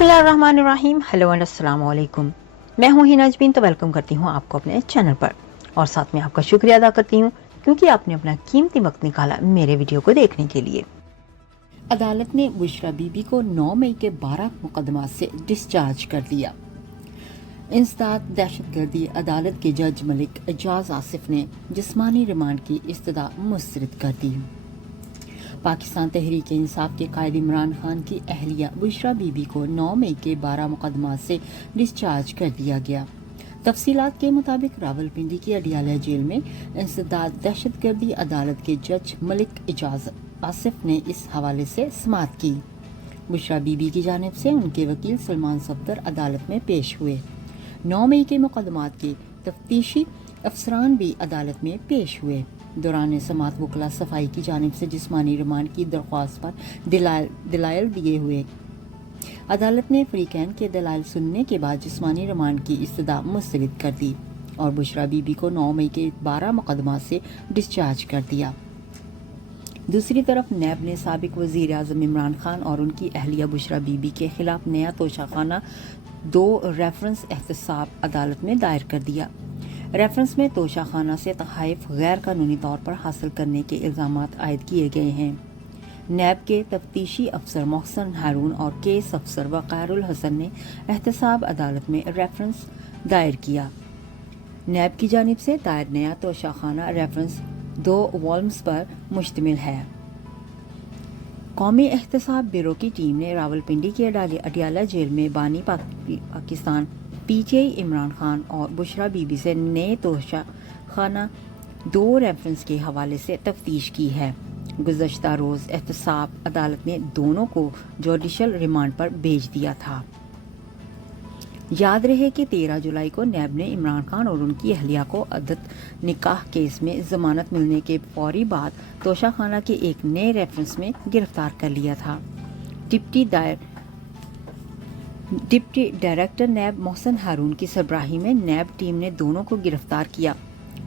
बिस्मिल्लाहिर्रहमानिर्रहीम। Hello and अस्सलाम वालेकुम। मैं हूं हिना अजमीन, तो वेलकम करती हूं आपको अपने चैनल पर और साथ में आपका शुक्रिया अदा करती हूं क्योंकि आपने अपना कीमती वक्त निकाला मेरे वीडियो को देखने के लिए। अदालत ने बुशरा बीबी को 9 मई के 12 मुकदमा से डिस्चार्ज कर दिया। इंसदाद दहशतगर्दी अदालत के जज मलिक एजाज आसिफ ने जिस्मानी रिमांड की इस्तदा मुस्तरद कर दी। पाकिस्तान तहरीक इंसाफ के कायद इमरान खान की अहलिया बुशरा बीबी को 9 मई के 12 मुकदमा से डिस्चार्ज कर दिया गया। तफसीलात के मुताबिक रावलपिंडी की अडियाला जेल में इंसदाद दहशतगर्दी अदालत के जज मलिक एजाज आसिफ ने इस हवाले से समाअत की। बुशरा बीबी की जानिब से उनके वकील सलमान सफदर अदालत में पेश हुए। 9 मई के मुकदमात के तफ्तीशी अफसरान भी अदालत में पेश हुए। दौरान समाअत वकला सफाई की जानिब से जिस्मानी रिमांड की दरख्वास्त पर दलाइल दिए हुए। अदालत ने फरीकैन के दलाइल सुनने के बाद जिस्मानी रिमांड की इस्तदा मुस्तरद कर दी और बुशरा बीबी को 9 मई के 12 मुकदमा से डिस्चार्ज कर दिया। दूसरी तरफ नैब ने साबिक वजीर आज़म इमरान खान और उनकी अहलिया बुशरा बीबी के खिलाफ नया तोशाखाना 2 रेफरेंस एहतसाब अदालत में दायर कर दिया। रेफरेंस में तोशाखाना से तहाइफ गैर कानूनी तौर पर हासिल करने के इल्ज़ामात आयद किए गए हैं। नैब के तफ्तीशी अफसर मोहसन हारून और केस अफसर वक़ारुल हसन ने एहतसाब अदालत में रेफरेंस दायर किया। नैब की जानिब से दायर नया तोशाखाना रेफरेंस 2 वॉल्यूम्स पर मुश्तमिल है। कौमी एहतसाब ब्यूरो की टीम ने रावलपिंडी के अडियाला जेल में बानी पाकिस्तान पीटीआई इमरान खान और बुशरा बीबी से नए तोशाखाना 2 रेफरेंस के हवाले से तफ्तीश की है। गुज़श्ता रोज़ एहतसाब अदालत ने दोनों को जुडिशल रिमांड पर भेज दिया था। याद रहे कि 13 जुलाई को नैब ने इमरान खान और उनकी अहलिया को अदद निकाह केस में जमानत मिलने के फौरी बाद तोशाखाना के एक नए रेफरेंस में गिरफ्तार कर लिया था। डिप्टी डायरेक्टर नैब मोहसन हारून की सरबराही में नैब टीम ने दोनों को गिरफ्तार किया।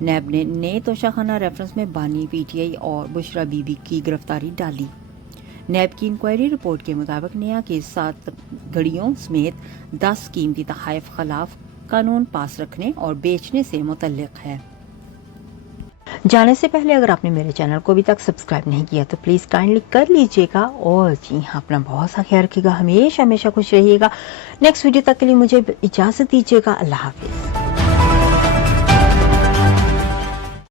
नैब ने नए तोशाखाना रेफरेंस में बानी पीटीआई और बुशरा बीबी की गिरफ्तारी डाली। नैब की इंक्वायरी रिपोर्ट के मुताबिक नया केस 7 घड़ियों समेत 10 कीमती तहाइफ खिलाफ कानून पास रखने और बेचने से मुतल्लिक है। जाने से पहले अगर आपने मेरे चैनल को अभी तक सब्सक्राइब नहीं किया तो प्लीज काइंडली कर लीजिएगा और जी हाँ, अपना बहुत सा ख्याल रखिएगा। हमेशा खुश रहिएगा। नेक्स्ट वीडियो तक के लिए मुझे इजाजत दीजिएगा। अल्लाह हाफिज।